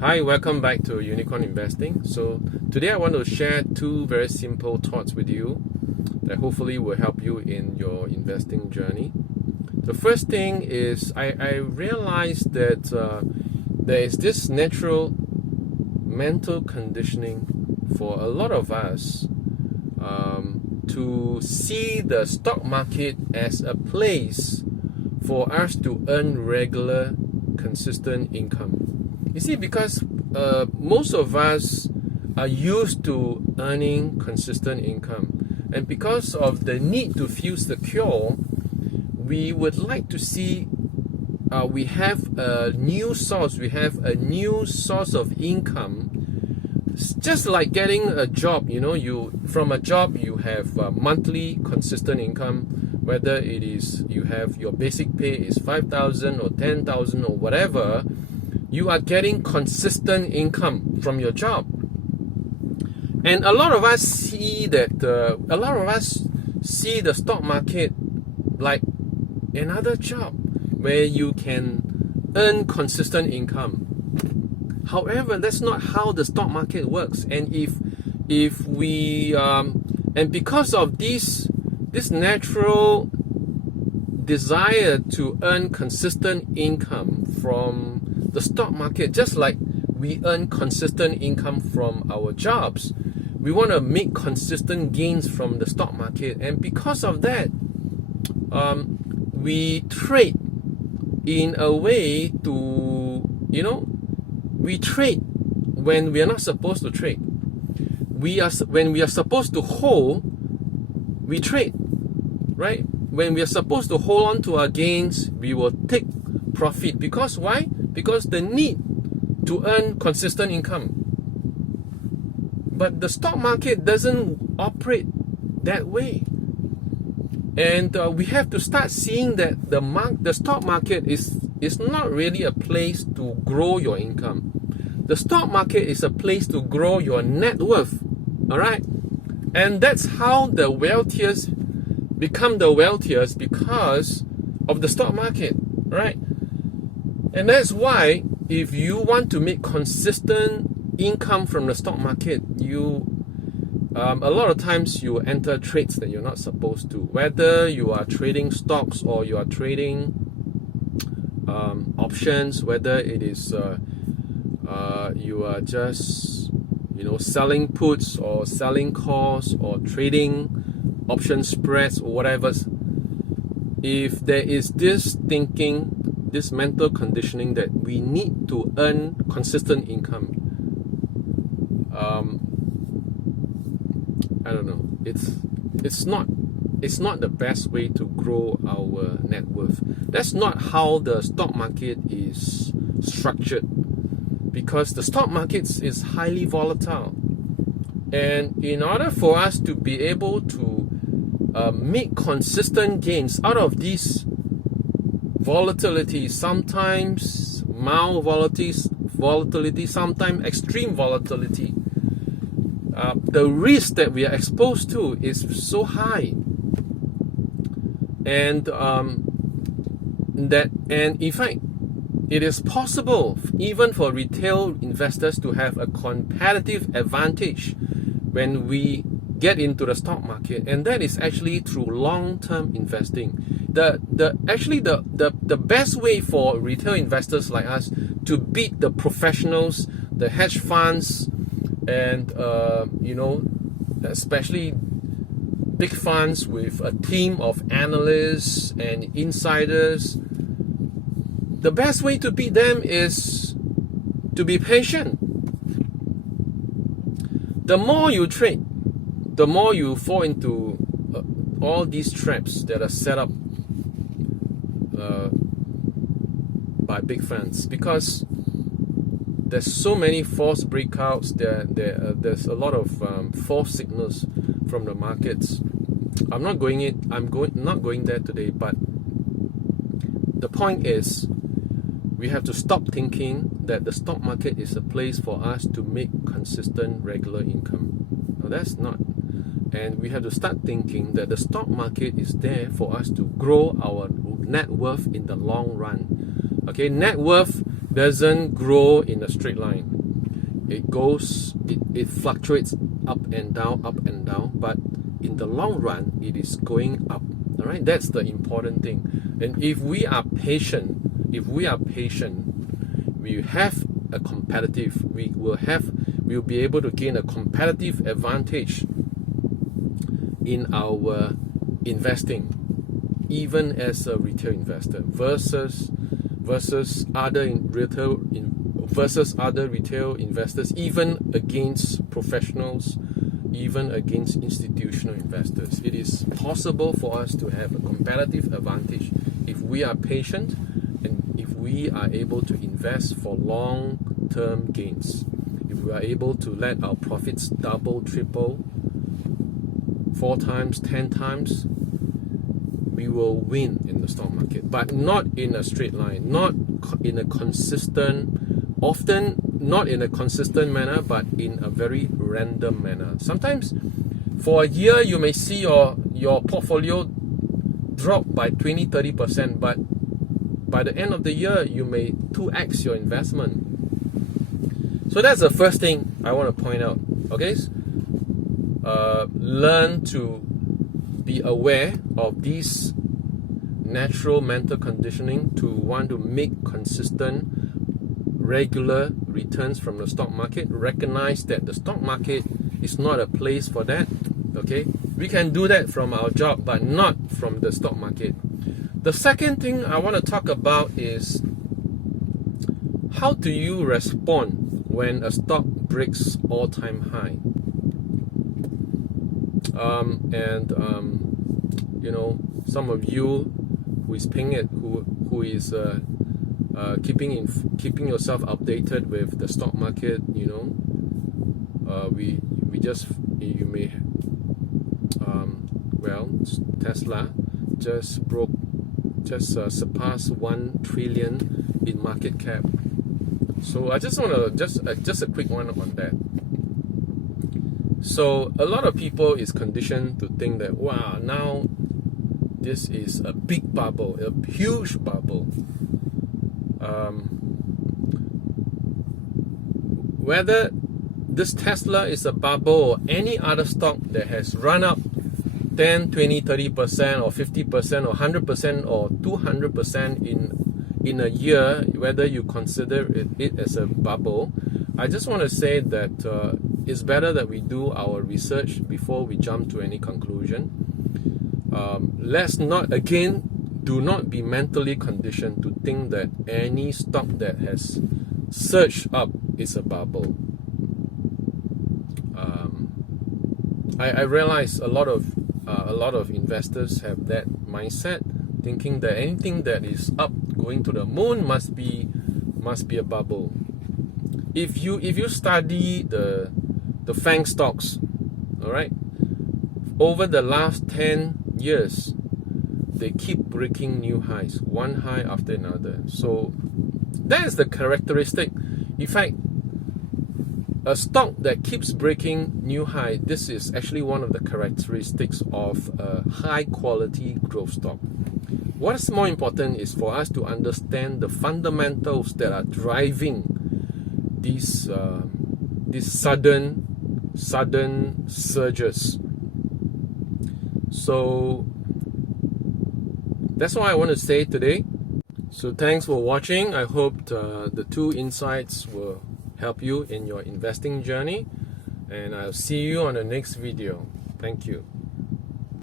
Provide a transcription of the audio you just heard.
Hi, welcome back to Unicorn Investing. So today I want to share two very simple thoughts with you that hopefully will help you in your investing journey. The first thing is I realized that there is this natural mental conditioning for a lot of us to see the stock market as a place for us to earn regular, consistent income. You see, because most of us are used to earning consistent income, and because of the need to feel secure, we would like to see we have a new source of income. It's just like getting a job. From a job you have monthly consistent income, whether it is you have your basic pay is 5,000 or 10,000 or whatever. You are getting consistent income from your job, and a lot of us see the stock market like another job where you can earn consistent income. However, that's not how the stock market works, and if we and because of this natural desire to earn consistent income from the stock market, just like we earn consistent income from our jobs, we want to make consistent gains from the stock market. And because of that, we trade in a way to, we trade when we are not supposed to trade. When we are supposed to hold, we trade, right? When we are supposed to hold on to our gains, we will take profit. Because why? Because the need to earn consistent income. But the stock market doesn't operate that way. And we have to start seeing that the stock market is not really a place to grow your income. The stock market is a place to grow your net worth. All right? And that's how the wealthiest become the wealthiest, because of the stock market, right? And that's why if you want to make consistent income from the stock market, a lot of times you enter trades that you're not supposed to. Whether you are trading stocks or you are trading options, whether it is you are just selling puts or selling calls or trading option spreads or whatever. If there is this thinking, this mental conditioning that we need to earn consistent income, I don't know. It's not the best way to grow our net worth. That's not how the stock market is structured, because the stock market is highly volatile, and in order for us to be able to make consistent gains out of this volatility, sometimes mild volatility, sometimes extreme volatility, the risk that we are exposed to is so high, and in fact, it is possible even for retail investors to have a competitive advantage when we get into the stock market, and that is actually through long-term investing. The best way for retail investors like us to beat the professionals, the hedge funds, and especially big funds with a team of analysts and insiders, the best way to beat them is to be patient. The more you trade, the more you fall into all these traps that are set up by big funds, because there's so many false breakouts. There's a lot of false signals from the markets. I'm not going there today, but the point is, we have to stop thinking that the stock market is a place for us to make consistent regular income. No, that's not. And we have to start thinking that the stock market is there for us to grow our net worth in the long run. Okay, net worth doesn't grow in a straight line. It fluctuates up and down, but in the long run, it is going up. All right, that's the important thing. And if we are patient, we have a competitive, we'll be able to gain a competitive advantage in our investing, even as a retail investor versus other retail investors, even against professionals, even against institutional investors. It is possible for us to have a competitive advantage if we are patient and if we are able to invest for long-term gains. If we are able to let our profits double, triple, 4 times, 10 times, we will win in the stock market, but not in a straight line, not in a consistent, often not in a consistent manner, but in a very random manner. Sometimes for a year you may see your portfolio drop by 20-30%, but by the end of the year you may 2x your investment. So that's the first thing I want to point out. Okay, learn to be aware of these natural mental conditioning to want to make consistent, regular returns from the stock market. Recognize that the stock market is not a place for that. Okay, we can do that from our job, but not from the stock market. The second thing I want to talk about is how do you respond when a stock breaks all-time high? You know, some of you who is paying it, who is keeping yourself updated with the stock market, you know, you may well, Tesla just surpassed 1 trillion in market cap. So I just want to just a quick one on that. So a lot of people is conditioned to think that, wow, now this is a big bubble, a huge bubble. Whether this Tesla is a bubble or any other stock that has run up 10, 20, 30% or 50% or 100% or 200% in a year, whether you consider it as a bubble, I just want to say that it's better that we do our research before we jump to any conclusion. Let's not, again, do not be mentally conditioned to think that any stock that has surged up is a bubble. I realize a lot of investors have that mindset, thinking that anything that is up, going to the moon, must be a bubble. If you study the FANG stocks, all right, over the last 10 years, they keep breaking new highs, one high after another. So that is the characteristic. In fact, a stock that keeps breaking new high, this is actually one of the characteristics of a high quality growth stock. What is more important is for us to understand the fundamentals that are driving these sudden surges. So that's what I want to say today. So thanks for watching. I hope the 2 insights will help you in your investing journey, and I'll see you on the next video. Thank you.